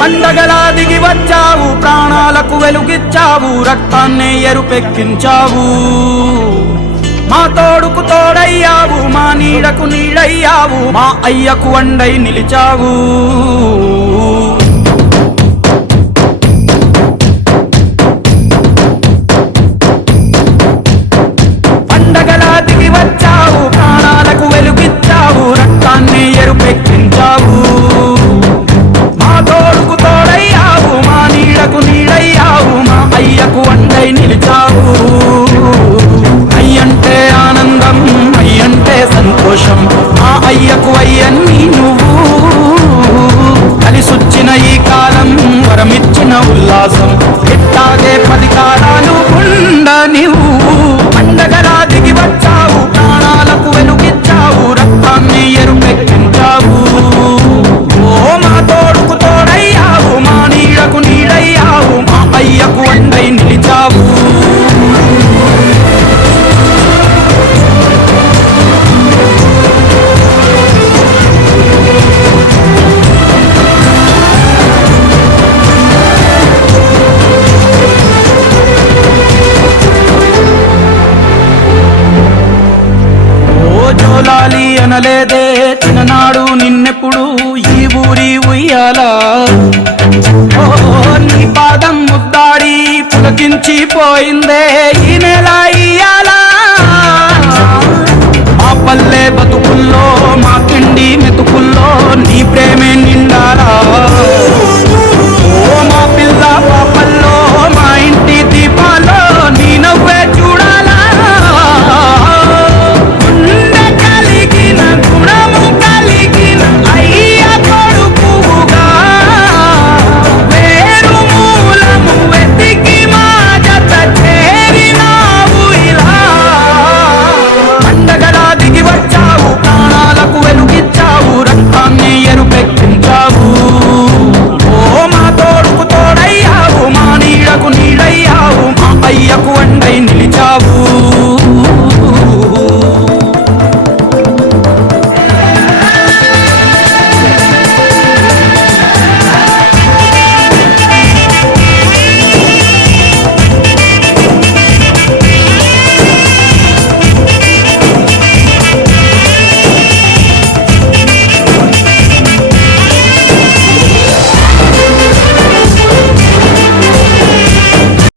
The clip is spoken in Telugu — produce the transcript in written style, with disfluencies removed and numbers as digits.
పండగలా దిగి వచ్చావు, ప్రాణాలకు వెలుగిచ్చావు, రక్తాన్నే ఎరుపెక్కించావు. మా తోడుకు తోడయ్యావు, మా నీడకు నీడయ్యావు, మా అయ్యకు వండై నిలిచావు. పండగలా దిగి వచ్చావు, ప్రాణాలకు వెలుగిచ్చావు, రక్తాన్నే ఎరుపెక్కించావు. మా తోడుకు తోడయ్యావు, మా నీడకు నీడయ్యావు, మా అయ్యకు వండై నిలిచావు. అయ్యంటే ఆనందం, అయ్యంటే సంతోషం, మా అయ్యకు అయ్యన్ని నువ్వు. కలిసొచ్చిన ఈ కాలం వరమిచ్చిన ఉల్లాసం, ఇట్టాగే 10 కాలాలు ఉండనివ్వు. పండగలా దిగి వచ్చావు, ప్రాణాలకు వెలుగిచ్చావు, రక్తాన్ని ఎరుపెక్కించావు. ఓ మా తోడుకు తోడయ్యావు, మా నీడకు నీడయ్యావు, మా అయ్యకు వండై నిలిచావు. జోలాలి అనలేదే చిన్ననాడు నిన్నెప్పుడు ఈ ఊరి ఉయ్యాలా. ఓ నీ పాదం ముద్దాడి పులకించిపోయిందే ఈ నెల ఇయ్యాలా.